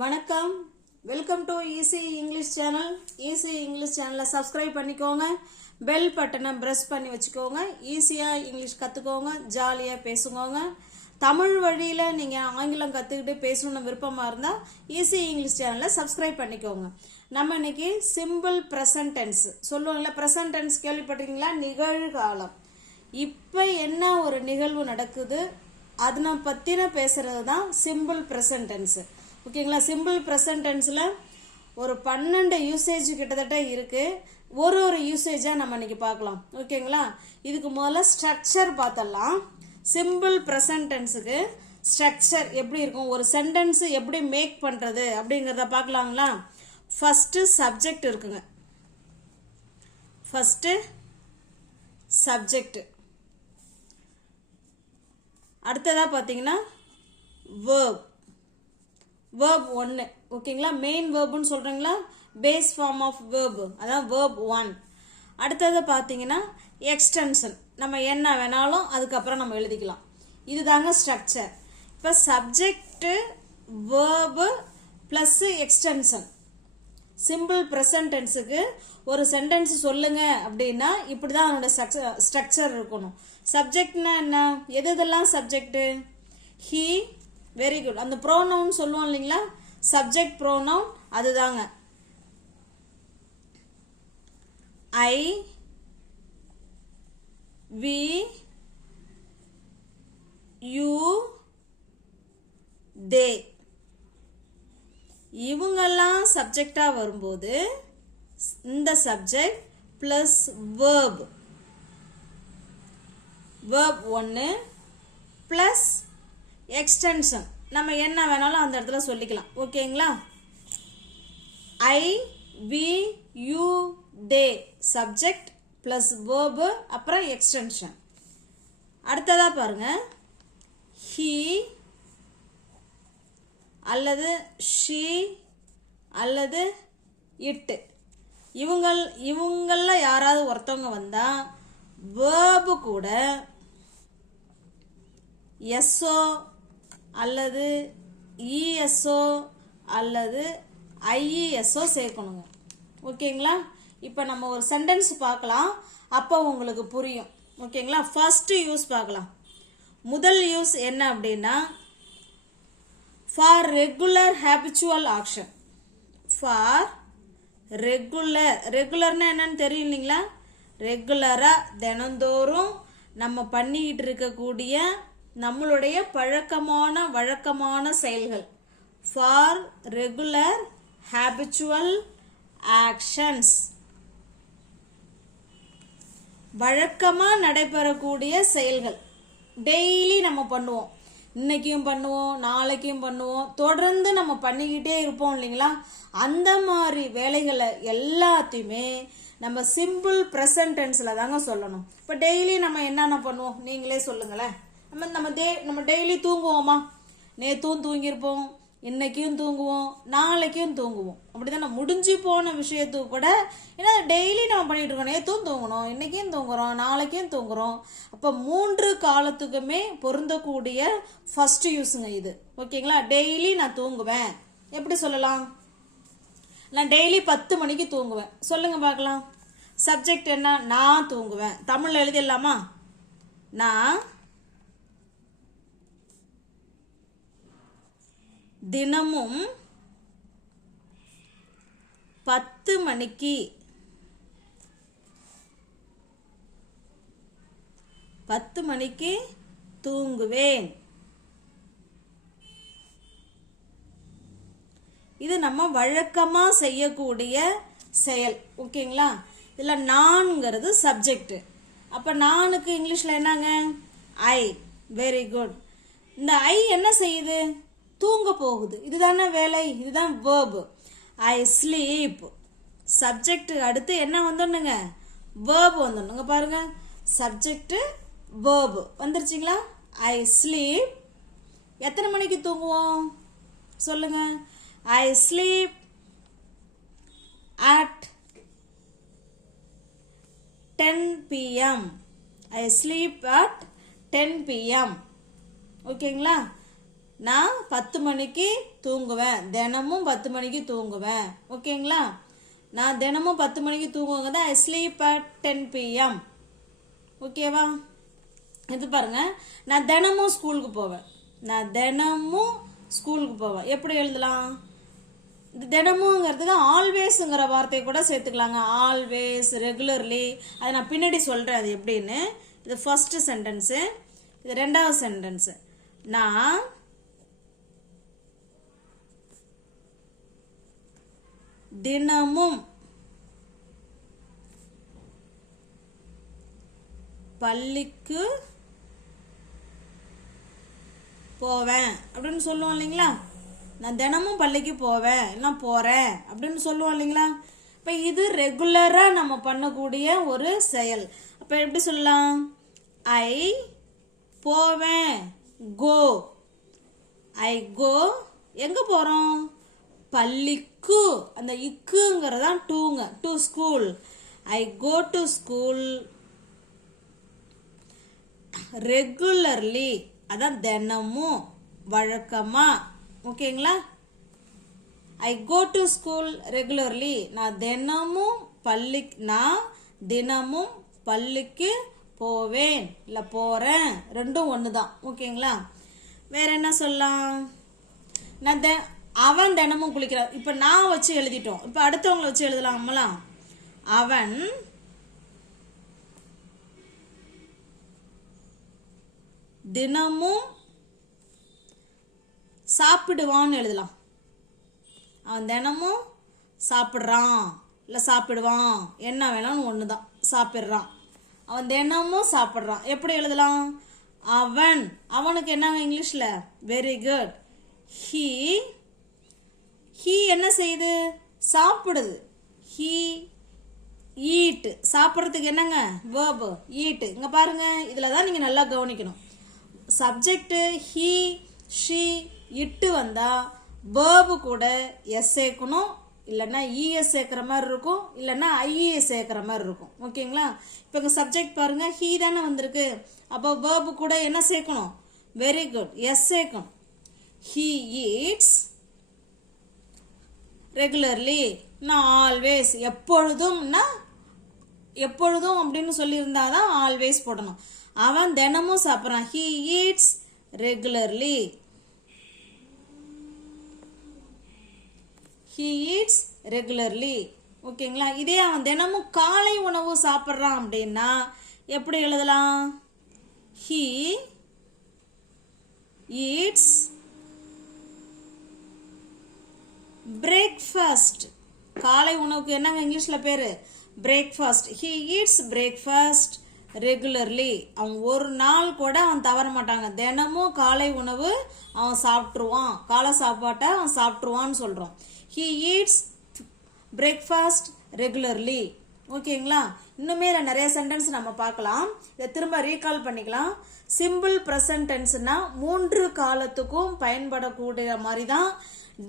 வணக்கம். Welcome to easy English channel. Easy English சேனலை subscribe பண்ணிக்கோங்க. பெல் பட்டனை ப்ரெஸ் பண்ணி வச்சுக்கோங்க. ஈஸியாக இங்கிலீஷ் கற்றுக்கோங்க, ஜாலியாக பேசுவோங்க. தமிழ் வழியில் நீங்கள் ஆங்கிலம் கற்றுக்கிட்டு பேசணுன்னு விருப்பமாக இருந்தால் ஈஸி இங்கிலீஷ் சேனலை சப்ஸ்கிரைப் பண்ணிக்கோங்க. நம்ம இன்னைக்கு சிம்பிள் ப்ரெசன்ட் டென்ஸ் சொல்லுவாங்களே, ப்ரெசன்ட் டென்ஸ் கேள்விப்பட்டிருக்கீங்களா? நிகழ்காலம். இப்போ என்ன ஒரு நிகழ்வு நடக்குது அதனை பற்றின பேசுகிறது தான் சிம்பிள் ப்ரெசன்ட் டென்ஸு. ஓகேங்களா? சிம்பிள் ப்ரெசன்ட் டென்ஸில் ஒரு 12 யூசேஜ் கிட்டத்தட்ட இருக்குது. ஒரு யூசேஜாக நம்ம இன்னைக்கு பார்க்கலாம். ஓகேங்களா? இதுக்கு முதல்ல ஸ்ட்ரக்சர் பார்த்தலாம். சிம்பிள் ப்ரெசன்ட் டென்ஸுக்கு ஸ்ட்ரக்சர் எப்படி இருக்கும், ஒரு சென்டென்ஸ் எப்படி மேக் பண்ணுறது அப்படிங்கிறத பார்க்கலாங்களா? ஃபஸ்ட்டு சப்ஜெக்ட் இருக்குங்க. First subject. அடுத்ததாக பார்த்தீங்கன்னா வேர்ப். வேர்ப் 1. ஓகேங்களா? மெயின் வேர்புன்னு சொல்கிறீங்களா? பேஸ் ஃபார்ம் ஆஃப் வேர்பு, அதான் வேர்ப் 1. அடுத்தது பார்த்தீங்கன்னா எக்ஸ்டென்ஷன். நம்ம என்ன வேணாலும் அதுக்கப்புறம் நம்ம எழுதிக்கலாம். இதுதாங்க ஸ்ட்ரக்சர். இப்போ subject, verb plus extension. Simple present டென்ஸுக்கு ஒரு சென்டென்ஸ் சொல்லுங்க அப்படின்னா இப்படி தான் அதோட ஸ்ட்ரக்சர் இருக்கணும். சப்ஜெக்ட்னா என்ன, எதெல்லாம் சப்ஜெக்டு? He, very good. அந்த ப்ரோனவுன் சொல்லுவோம் இல்லைங்களா, சப்ஜெக்ட் ப்ரோனவுன், அதுதாங்க. I, we, you, they. இவங்கெல்லாம் சப்ஜெக்டா வரும்போது இந்த subject plus verb, verb 1 plus extension. நம்ம என்ன வேணாலும் அந்த இடத்துல சொல்லிக்கலாம். ஓகேங்களா? I, we, you, they subject plus verb, அப்புறம் எக்ஸ்டென்ஷன். அடுத்ததா பாருங்க, ஹீ அல்லது ஷீ அல்லது இட்டு. இவங்கள யாராவது ஒருத்தவங்க வந்தா வேர்பு கூட எஸ்ஓ அல்லது இஎஸ்ஓ அல்லது ஐஇஎஸ்ஓ சேர்க்கணுங்க. ஓகேங்களா? இப்போ நம்ம ஒரு சென்டென்ஸ் பார்க்கலாம், அப்போ உங்களுக்கு புரியும். ஓகேங்களா? ஃபர்ஸ்ட் யூஸ் பார்க்கலாம். முதல் யூஸ் என்ன அப்படின்னா, for regular habitual action. For regular, ரெகுலர்னா என்னன்னு தெரியும் இல்லைங்களா? ரெகுலராக தினந்தோறும் நம்ம பண்ணிக்கிட்டு இருக்கக்கூடிய நம்மளுடைய வழக்கமான செயல்கள். ஃபார் ரெகுலர் ஹேபிச்சுவல் ஆக்ஷன்ஸ், வழக்கமாக நடைபெறக்கூடிய செயல்கள். டெய்லி நம்ம பண்ணுவோம், இன்னைக்கும் பண்ணுவோம், நாளைக்கும் பண்ணுவோம், தொடர்ந்து நம்ம பண்ணிக்கிட்டே இருப்போம் இல்லைங்களா? அந்த மாதிரி வேலைகளை எல்லாத்தையுமே நம்ம சிம்பிள் ப்ரெசன்ட் டென்ஸில் தாங்க சொல்லணும். இப்போ டெய்லி நம்ம என்னென்ன பண்ணுவோம் நீங்களே சொல்லுங்களேன். நம்ம டெய்லி தூங்குவோமா? நேற்றும் தூங்கியிருப்போம், இன்னைக்கும் தூங்குவோம், நாளைக்கும் தூங்குவோம். அப்படிதான் முடிஞ்சு போன விஷயத்துக்கு கூட ஏன்னா டெய்லி நம்ம பண்ணிட்டு இருக்கோம். நேற்றும் தூங்கணும், இன்னைக்கும் தூங்குறோம், நாளைக்கும் தூங்குறோம். அப்போ 3 காலத்துக்குமே பொருந்தக்கூடிய ஃபர்ஸ்ட் யூஸுங்க இது. ஓகேங்களா? டெய்லி நான் தூங்குவேன். எப்படி சொல்லலாம்? நான் டெய்லி 10 மணிக்கு தூங்குவேன். சொல்லுங்க பார்க்கலாம். சப்ஜெக்ட் என்ன? நான் தூங்குவேன். தமிழ்ல எழுதிடலாமா? நான் தினமும் 10 மணிக்கு தூங்குவேன். இது நம்ம வழக்கமா செய்யக்கூடிய செயல். ஓகேங்களா? இதுல நான்ங்கிறது சப்ஜெக்ட். அப்ப நானுக்கு இங்கிலீஷ்ல என்னங்க? ஐ. Very good. இந்த ஐ என்ன செய்யுது? தூங்க போகுது. இதுதானே வேலை, இதுதான் வேர்பு. I sleep. சப்ஜெக்ட் அடுத்து என்ன வந்துடணுங்க? வேர்பு வந்துடணுங்க. பாருங்க, சப்ஜெக்ட் வேர்பு வந்துருச்சுங்களா? I sleep. எத்தனை மணிக்கு தூங்குவோம் சொல்லுங்க? I sleep at 10 PM. I sleep at 10 PM. ஓகேங்களா? நான் 10 மணிக்கு தூங்குவேன். தினமும் 10 மணிக்கு தூங்குவேன். ஓகேங்களா? நான் தினமும் 10 மணிக்கு தூங்குவேங்க தான் ஐ ஸ்லீப் அட் 10 PM. ஓகேவா? இது பாருங்க, நான் தினமும் ஸ்கூலுக்கு போவேன். நான் தினமும் ஸ்கூலுக்கு போவேன். எப்படி எழுதலாம்? இது தினமுங்கிறதுக்கு ஆல்வேஸுங்கிற வார்த்தையை கூட சேர்த்துக்கலாங்க. Always, regularly. அதை நான் பின்னாடி சொல்கிறேன் அது எப்படின்னு. இது ஃபர்ஸ்ட் சென்டென்ஸு. இது ரெண்டாவது சென்டென்ஸு. நான் தினமும் பள்ளிக்கு போவேன் அப்படின்னு சொல்லுவோம் இல்லைங்களா? நான் தினமும் பள்ளிக்கு போவேன், இல்லை போகிறேன் அப்படின்னு சொல்லுவோம் இல்லைங்களா? இப்போ இது ரெகுலராக நம்ம பண்ணக்கூடிய ஒரு செயல். அப்போ எப்படி சொல்லலாம்? ஐ போவேன், கோ. ஐ கோ, எங்கே போகிறோம்? பள்ளிக்கு. அந்த இக்குங்கிறதான் டூங்க, to school. I go to school regularly, அதான் தினமும், வழக்கமா. ஓகேங்களா? I go to school regularly, நான் தினமும் பள்ளிக்கு போவேன், இல்லை போகிறேன். ரெண்டும் ஒன்று தான். ஓகேங்களா? வேற என்ன சொல்லலாம்? நான் அவன் தினமும் குளிக்கிறான். இப்போ நான் வச்சு எழுதிட்டோம். இப்போ அடுத்தவங்களை வச்சு எழுதலாமலா? அவன் தினமும் சாப்பிடுவான்னு எழுதலாம். அவன் தினமும் சாப்பிட்றான், இல்லை சாப்பிடுவான், என்ன வேணாலும் ஒன்று தான். சாப்பிட்றான். அவன் தினமும் சாப்பிட்றான். எப்படி எழுதலாம்? அவனுக்கு என்னங்க இங்கிலீஷில்? Very good. ஹீ என்ன செய்யுது? சாப்பிடுது. He eat. சாப்பிட்றதுக்கு என்னங்க? Verb eat. இங்கே பாருங்க, இதில் தான் நீங்கள் நல்லா கவனிக்கணும். சப்ஜெக்ட் ஹீ, ஷீ, இட்டு வந்தால் வேர்பு கூட எஸ் சேர்க்கணும், இல்லைன்னா இஎஸ் சேர்க்குற மாதிரி இருக்கும், இல்லைன்னா ஐஇஎஸ் சேர்க்குற மாதிரி இருக்கும். ஓகேங்களா? இப்போ இங்கே சப்ஜெக்ட் பாருங்க, ஹீ தானே வந்திருக்கு. அப்போ வேர்பு கூட என்ன சேர்க்கணும்? வெரி குட், எஸ் சேர்க்கணும். He eats regularly. நான் ஆல்வேஸ், எப்பொழுதும் அப்படின்னு சொல்லியிருந்தாதான் ஆல்வேஸ் போடணும். அவன் தினமும் சாப்பிட்றான். He eats regularly. He eats regularly. ஓகேங்களா? இதே அவன் தினமும் காலை உணவு சாப்பிட்றான் அப்படின்னா எப்படி எழுதலாம்? He eats breakfast. காலை உணவுக்கு என்னங்க இங்கிலீஷில் பேர்? Breakfast. He eats breakfast regularly. அவன் ஒரு நாள் கூட அவன் தவற மாட்டாங்க. தினமும் காலை உணவு அவன் சாப்பிட்ருவான். காலை சாப்பாட்டை அவன் சாப்பிட்ருவான்னு சொல்கிறோம். He eats breakfast regularly. ஓகேங்களா? இன்னுமே நிறைய சென்டென்ஸ் நம்ம பார்க்கலாம். இதை திரும்ப ரீகால் பண்ணிக்கலாம். சிம்பிள் ப்ரெசன்ட் டென்ஸ்னா 3 காலத்துக்கும் பயன்படக்கூடிய மாதிரி தான்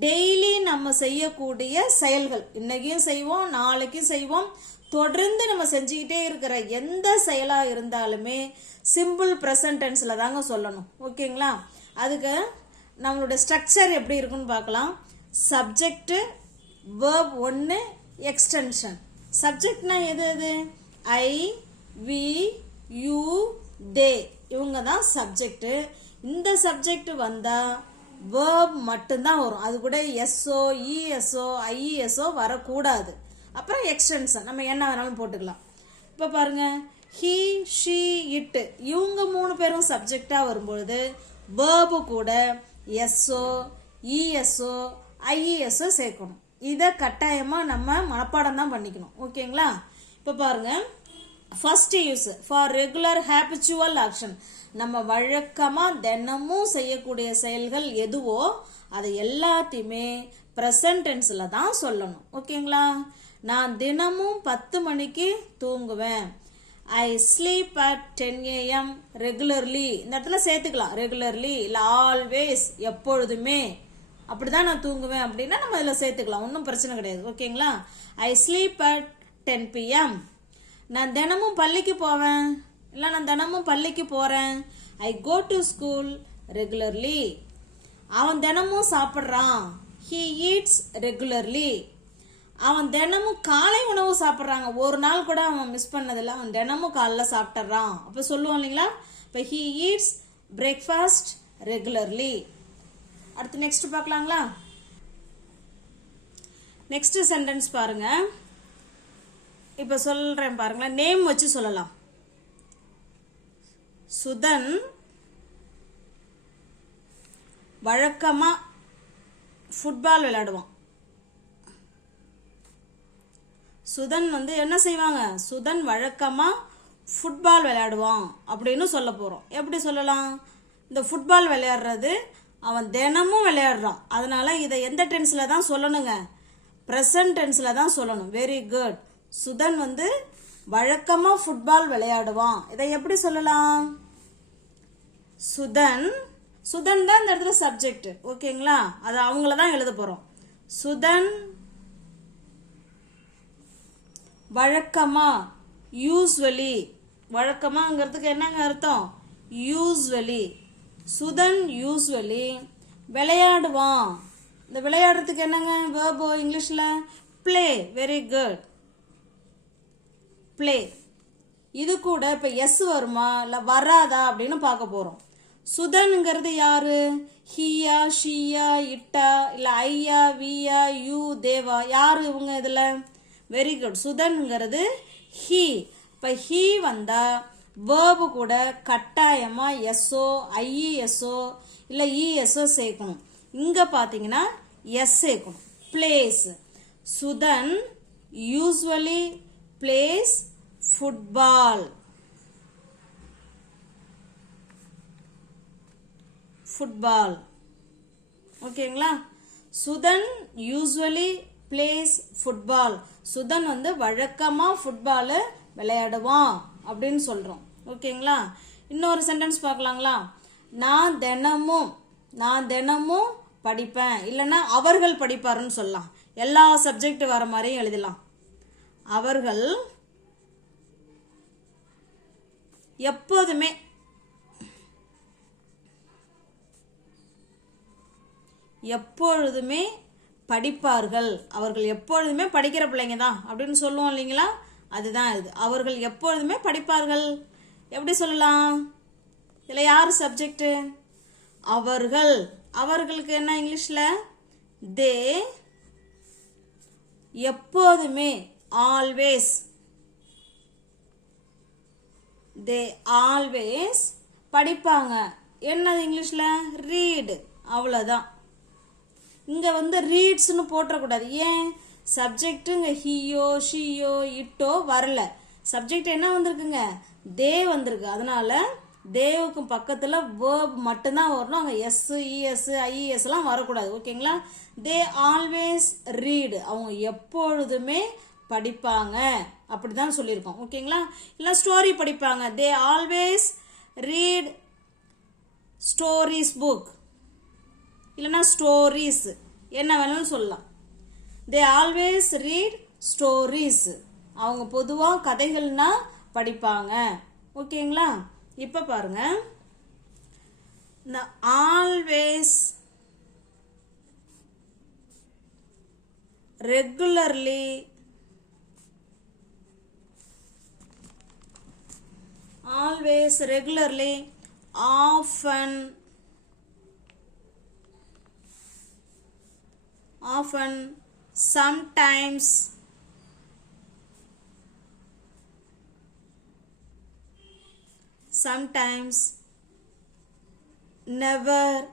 டெய்லி நம்ம செய்யக்கூடிய செயல்கள். இன்னைக்கும் செய்வோம், நாளைக்கும் செய்வோம், தொடர்ந்து நம்ம செஞ்சுக்கிட்டே இருக்கிற எந்த செயலாக இருந்தாலுமே சிம்பிள் ப்ரெசன்ட் டென்ஸில் தாங்க சொல்லணும். ஓகேங்களா? அதுக்கு நம்மளோட ஸ்ட்ரக்சர் எப்படி இருக்குன்னு பார்க்கலாம். Subject, verb 1, extension. சப்ஜெக்ட்னா எது? ஐ, வி, யூ, தே, இவங்க தான் சப்ஜெக்ட். இந்த சப்ஜெக்ட் வந்தால் வேர்ப் மட்டும்தான் வரும். அது கூட எஸ்ஓ, இஎஸ்ஓ, ஐஇஎஸ்ஓ வரக்கூடாது. அப்புறம் எக்ஸ்டென்ஷன் நம்ம என்ன வேணாலும் போட்டுக்கலாம். இப்போ பாருங்க, ஹீ, ஷீ, இட்டு, இவங்க 3 பேரும் சப்ஜெக்டாக வரும்பொழுது வேர்பு கூட எஸ்ஓ, இஎஸ்ஓ, ஐஇஎஸ்ஓ சேர்க்கணும். இதை கட்டாயமாக நம்ம மனப்பாடம் தான் பண்ணிக்கணும். ஓகேங்களா? இப்போ பாருங்க, first use for regular habitual action. நம்ம வழக்கமாக தினமும் செய்யக்கூடிய செயல்கள் எதுவோ அதை எல்லாத்தையுமே ப்ரெசன்ட் டென்ஸில் தான் சொல்லணும். ஓகேங்களா? நான் தினமும் 10 மணிக்கு தூங்குவேன். ஐ ஸ்லீப் அட் 10 AM ரெகுலர்லி. இந்த இடத்துல சேர்த்துக்கலாம். ரெகுலர்லி இல்லை ஆல்வேஸ், எப்பொழுதுமே அப்படிதான் நான் தூங்குவேன் அப்படின்னா நம்ம இதில் சேர்த்துக்கலாம். ஒன்றும் பிரச்சனை கிடையாது. ஓகேங்களா? ஐ ஸ்லீப் அட் 10 PM. நான் தினமும் பள்ளிக்கு போவேன், இல்லை நான் தினமும் பள்ளிக்கு போகிறேன். ஐ கோ டு ஸ்கூல் ரெகுலர்லி. அவன் தினமும் சாப்பிட்றான். he eats regularly. அவன் தினமும் காலை உணவு சாப்பிட்றாங்க. ஒரு நாள் கூட அவன் மிஸ் பண்ணதில்லை. அவன் தினமும் காலைல சாப்பிட்றான். அப்போ சொல்லுவோம் இல்லைங்களா? இப்போ he eats breakfast regularly. அடுத்து நெக்ஸ்ட் பார்க்கலாங்களா? நெக்ஸ்ட் சென்டென்ஸ் பாருங்க. இப்போ சொல்றேன் பாருங்களேன். நேம் வச்சு சொல்லலாம். சுதன் வழக்கமா ஃபுட்பால் விளையாடுவான். சுதன் என்ன செய்வாங்க? சுதன் வழக்கமா ஃபுட்பால் விளையாடுவான் அப்படின்னு சொல்ல போறோம். எப்படி சொல்லலாம்? இந்த ஃபுட்பால் விளையாடுறது அவன் தினமும் விளையாடுறான். அதனால இதை எந்த டென்ஸ்ல தான் சொல்லணுங்க? ப்ரெசன்ட் டென்ஸ்ல தான் சொல்லணும். Very good. சுதன் வழக்கமா ஃபுட்பால் விளையாடுவான். இதை எப்படி சொல்லலாம்? சுதன் தான் இந்த இடத்துல சப்ஜெக்ட். ஓகேங்களா? அது அவங்கள தான் எழுத போறோம். சுதன் வழக்கமா, யூஸ்வலி. வழக்கமாங்கிறதுக்கு என்னங்க அர்த்தம்? யூஸ்வலி. சுதன் யூஸ்வலி விளையாடுவான். இந்த விளையாடுறதுக்கு என்னங்க வேர்போ இங்கிலீஷ்ல? பிளே. Very good. பிளே. இது கூட இப்ப எஸ் வருமா இல்ல வராதா அப்படின்னு பார்க்க போறோம். சுதன்ங்கிறது யாரு? ஹியா, ஷியா, இட்டா, இல்ல ஐயா, வியா, யூ, தேவா? யாரு இவங்க இதுல? Very good. சுதன்ங்கிறது ஹி. இப்ப ஹி வந்தா வேர்பு கூட கட்டாயமா எஸ்ஓ, ஐஇஎஸ்ஓ இல்ல இஎஸ்ஓ சேர்க்கணும். இங்க பாத்தீங்கன்னா எஸ் சேர்க்கணும். Plays. Sudhan usually plays football. Football. ஓகேங்களா? Sudhan usually plays football. Sudhan வழக்கமா ஃபுட்பால் விளையாடுவான் அப்படின்னு சொல்றோம். ஓகேங்களா? இன்னொரு சென்டென்ஸ் பார்க்கலாங்களா? நான் தினமும் படிப்பேன். இல்லைன்னா அவர்கள் படிப்பாருன்னு சொல்லலாம். எல்லா சப்ஜெக்ட் வர மாதிரியும் எழுதலாம். அவர்கள் எப்பொழுதுமே படிப்பார்கள். அவர்கள் எப்பொழுதுமே படிக்கிற பிள்ளைங்க தான் அப்படின்னு சொல்லுவோம் இல்லைங்களா? அதுதான் இது. அவர்கள் எப்பொழுதுமே படிப்பார்கள். எப்படி சொல்லலாம்? இதில் யார் சப்ஜெக்ட்? அவர்கள். அவர்களுக்கு என்ன இங்கிலீஷ்ல? தே. எப்போதுமே, ஆல்வேஸ். தே ஆல்வேஸ் படிப்பாங்க. என்னது இங்கிலீஷ்ல? ரீடு. அவ்வளோதான். இங்க ரீட்ஸ்னு போட்டக்கூடாது. ஏன்? சப்ஜெக்ட் இங்க ஹியோ, ஷியோ, இட்டோ வரல. சப்ஜெக்ட் என்ன வந்திருக்குங்க? தே வந்திருக்கு. அதனால தேவுக்கு பக்கத்துல வேர்ப் மட்டும்தான் வரணும். அங்க எஸ், இஎஸ், ஐஇஎஸ் எல்லாம் வரக்கூடாது. ஓகேங்களா? They always read. அவங்க எப்பொழுதுமே படிப்பாங்க அப்படிதான் சொல்லியிருக்கோம். ஓகேங்களா? இல்ல ஸ்டோரி படிப்பாங்க. They always read stories book. இல்லைன்னா ஸ்டோரிஸ், என்ன வேணாலும் சொல்லலாம். They always read stories. அவங்க பொதுவாக கதைகள்னா படிப்பாங்க. ஓகேங்களா? இப்போ பாருங்க. இந்த always, regularly, always, regularly, often, sometimes, never.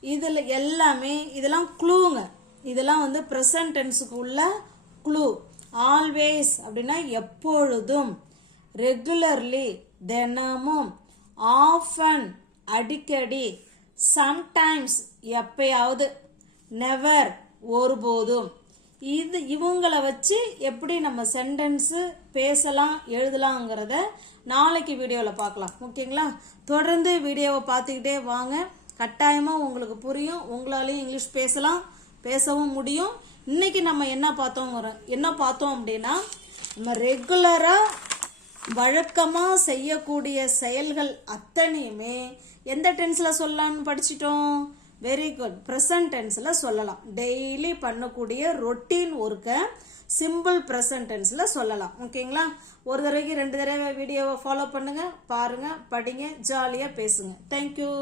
இதில் எல்லாமே இதெல்லாம் க்ளூங்க. இதெல்லாம் ப்ரெசன்ட் டென்ஸுக்கு உள்ள க்ளூ. ஆல்வேஸ் அப்படின்னா எப்பொழுதும், ரெகுலர்லி தினமும், ஆஃபன் அடிக்கடி, சம்டைம்ஸ் எப்பயாவது, நெவர் ஒருபோதும். இவங்களை வச்சு எப்படி நம்ம சென்டென்ஸ் பேசலாம், எழுதலாங்கிறத நாளைக்கு வீடியோவில் பார்க்கலாம். ஓகேங்களா? தொடர்ந்து வீடியோவை பார்த்துக்கிட்டே வாங்க. கட்டாயமாக உங்களுக்கு புரியும். உங்களாலையும் இங்கிலீஷ் பேசவும் முடியும். இன்னைக்கு நம்ம என்ன பார்த்தோம் அப்படின்னா, நம்ம ரெகுலராக வழக்கமாக செய்யக்கூடிய செயல்கள் அத்தனையுமே எந்த டென்ஸில் சொல்லலாம்னு படிச்சிட்டோம்? Very good. ப்ரெசன்ட் டென்ஸில் சொல்லலாம். டெய்லி பண்ணக்கூடிய ரொட்டீன் ஒர்க்கை சிம்பிள் ப்ரெசன்ட் டென்ஸில் சொல்லலாம். ஓகேங்களா? ஒரு தடவைக்கு 2 தடவை வீடியோவை ஃபாலோ பண்ணுங்கள், பாருங்கள், படிங்க, ஜாலியாக பேசுங்க. தேங்க்யூ.